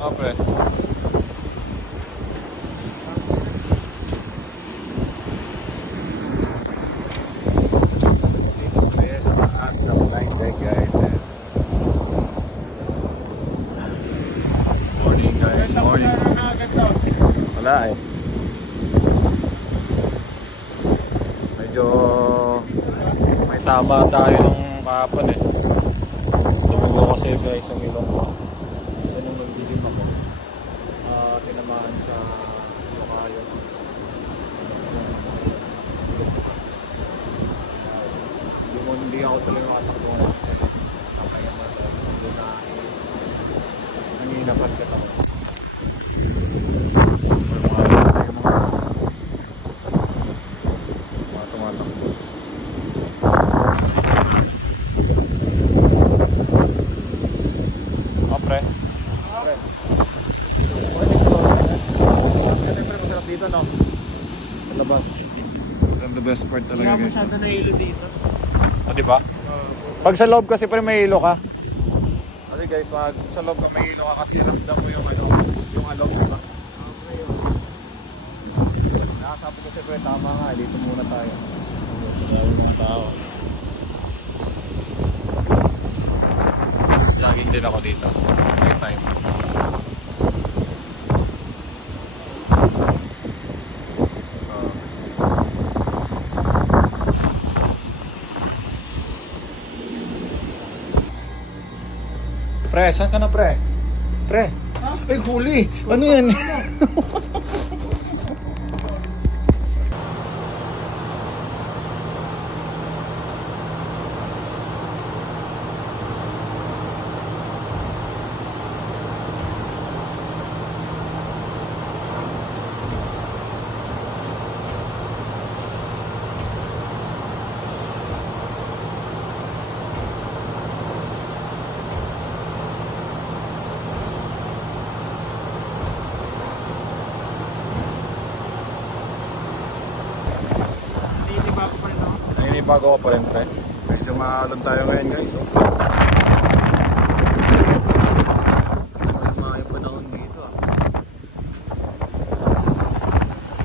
Okay. Morning guys, morning. Wala eh. Medyo may tama tayo nung kahapon eh. Tumugo kasi guys ang ilong ko. Kasi nung nagdilim ako, tinamaan sa lokayo. Hindi ako tuloy makatakbo kasi kaya mo doon na nanginapan ka ako. The best part talaga guys. Masyado na ilo dito. O diba? Pag sa loob kasi pa may ilo ka. Kasi guys, pag sa loob ka may ilo ka kasi ramdam mo yung ano, yung alog, diba? Nakasabi ko si Pre, tama nga, dito muna tayo. Dahil mga tao. Laging din ako dito. May time. Pre, saan ka na pre? Pre? Huh? Ay, huli! Ano yan? Bago ka pa rin pre. Medyo maalon tayo ngayon guys. Oh. Masama yung panahon dito ah.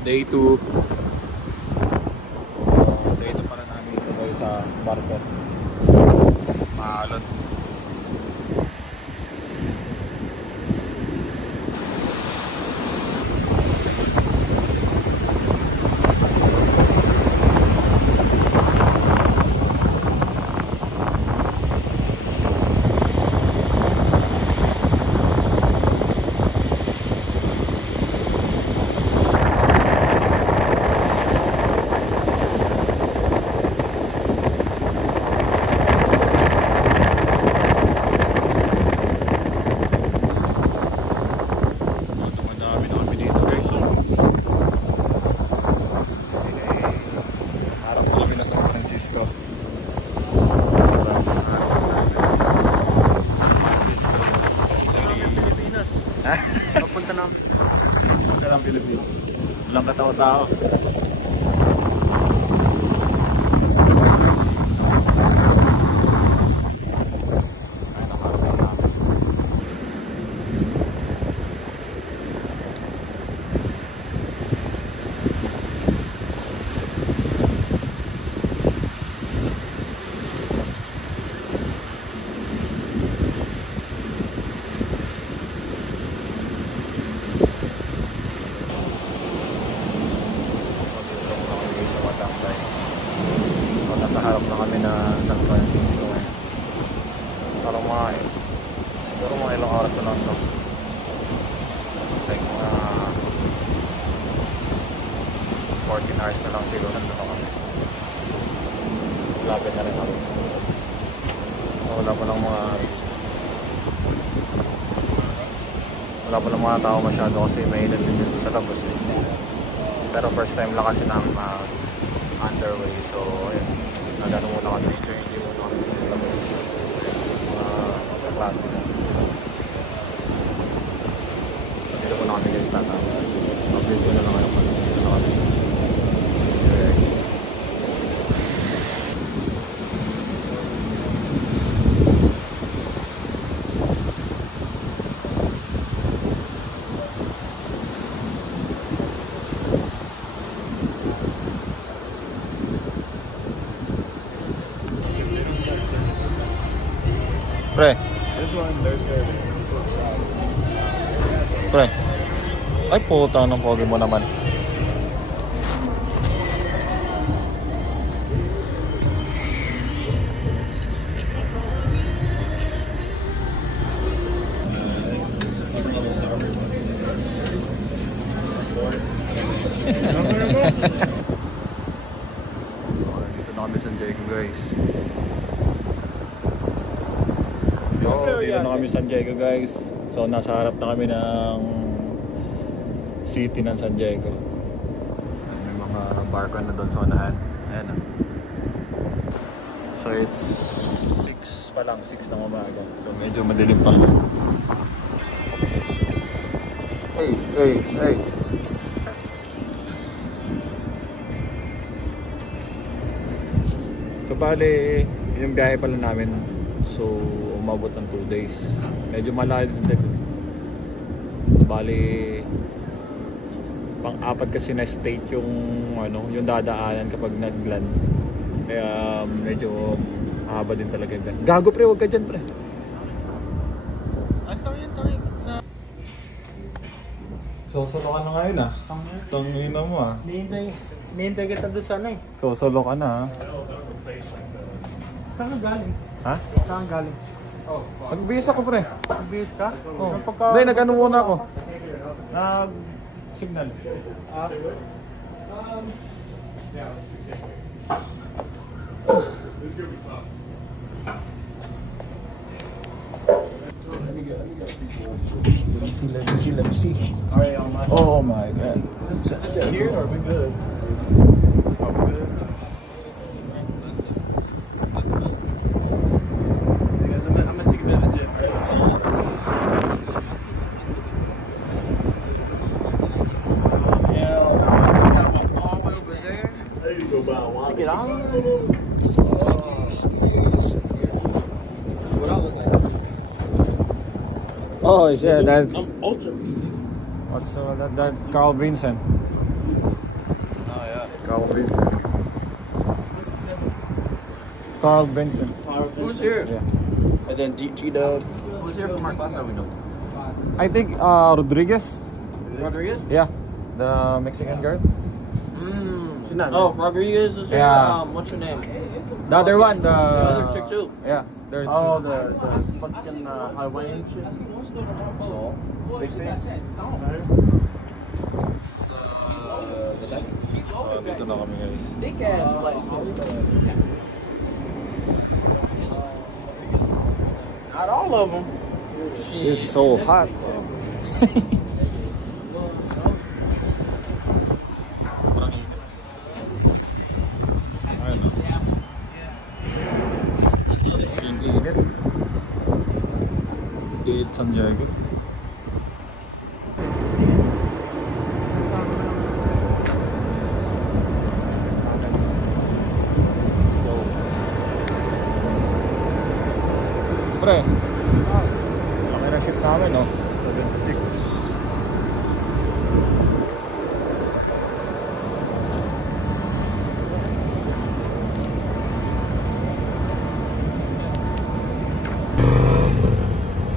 Day 2. Day 2 pa rin namin dito guys sa barko. Maalon. Papunta ng Pilipinas. Walang katawa-tao. Nasa harap na kami na San Francisco eh. Parang siguro mga ilang oras na lang to. Like mga 14 hours na lang siguro nandito kami. Lapit na rin kami. Wala pa lang mga tao masyado kasi may ilan din dito sa labas eh. Pero first time lang kasi namin underway, so ayun, nagano muna kami dito, hindi muna kami dito sa labas mga klase na dito muna kami guys, update ko na lang kayo pag dito na kami. Pre. This one, they're serving. Pre. Ay, putang ng pogi mo naman. Dito na kami sa San Diego, guys. Dito na kami sa San Diego, guys. So nasa harap na kami ng city ng San Diego. May mga barko na doon sa unahan. Ayan ah. So it's 6 pa lang, 6 ng umaga. So medyo madilim pa. Hey. So bale, yung biyahe pala namin. So umabot ng 2 days. Medyo malayo din. Bale, pang-apat kasi na state yung yung dadaanan kapag nag-land. Kaya medyo haba din talaga yan. Gago pre, wag ka dyan pre. Asa yun tayo? Solo ka na ngayon ah. Tangina mo ah. Nihintay kita doon sana eh. Solo ka na ah. Saan ka galing? Ha? Saan ka galing? Nagbihis ako pre. Nagbihis ka? Oh. Hindi, nag-ano muna ako. Nag-signal. Let me see. Alright, Oh my god. Is this here or are we good? Are we good? Because I'm gonna take a bit of a dip. Hell, we gotta walk all the way over there. There you go, by a get on. What I look like? Oh shit, that's Ultra. what's that Carl Vincent. Oh yeah. Carl Vincent. What's the symbol? Carl Vincent. Who's here? Yeah. And then G-Dub. Who's here from our class? How we know? I think Rodriguez. Rodriguez? Yeah. The Mexican girl. She's not Oh, Rodriguez is here. Yeah. What's her name? The other one, the other chick too. Yeah. There's Oh, the fucking Hawaiian chick. Oh, big face. So, dito na kami guys. Thick ass place. Not all of them. It's so hot. San Diego. Let's go. Pre, okay na ship namin no? 76.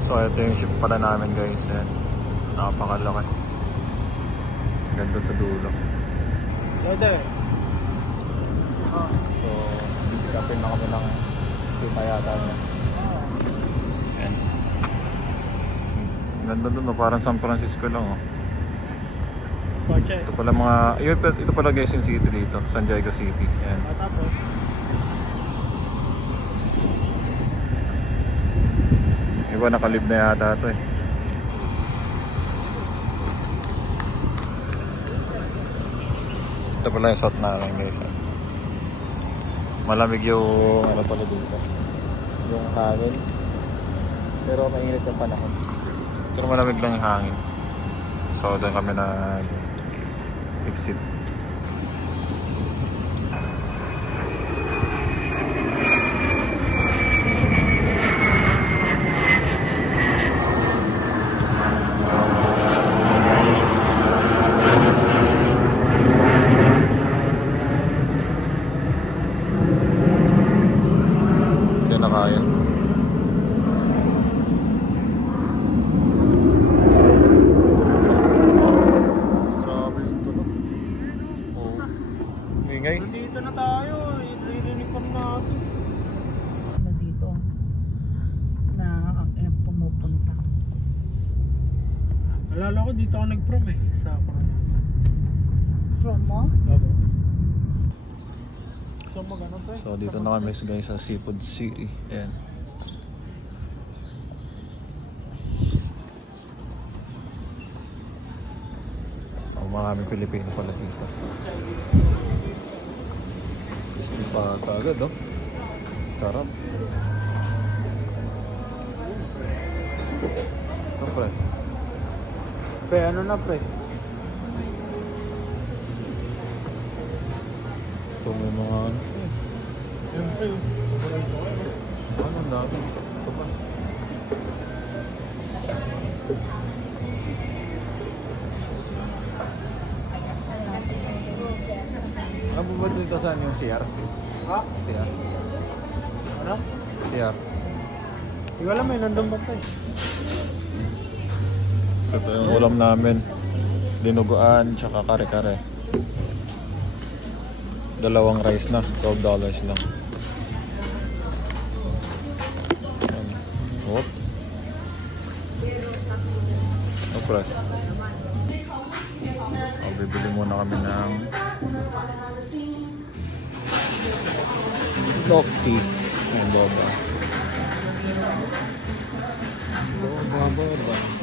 So ito yung ship pala namin guys. Yan. Napakalaki. Ganda sa dulo. So bigstopin na kami ng lima yata niya. Yan. Ganda dun no? Parang San Francisco lang oh. Ito pala mga ito pala guys yung city dito, San Diego City. Yan. Iba nakalib na yata ito eh. Ito pala yung shot namin guys. Malamig yung ano pala dito, yung hangin. Pero mainit yung panahon. Pero malamig lang yung hangin. So doon kami na exit. Hindi na kaya. Naalala ko dito ako nag-prom eh. Sa Coronado. From mo? Opo. So mag-ano to eh? So dito na kami guys sa Seafood City. Ayan. Oh, maraming Pilipino pala dito. Crispy pa agad oh. Sarap. Ito pre. Pre, ano na pre? Ito may mga ano. Yan pre. Ano na? Ito pa. Ano ba dito saan yung CR? Ha? CR? Ano? CR. Hindi ko alam eh, nandun ba ito eh? So ito yung ulam namin. Dinuguan, tsaka kare-kare. Dalawang rice na, $12 lang. What? Okay. Bibili muna kami ng milk tea. Ang boba. Boba.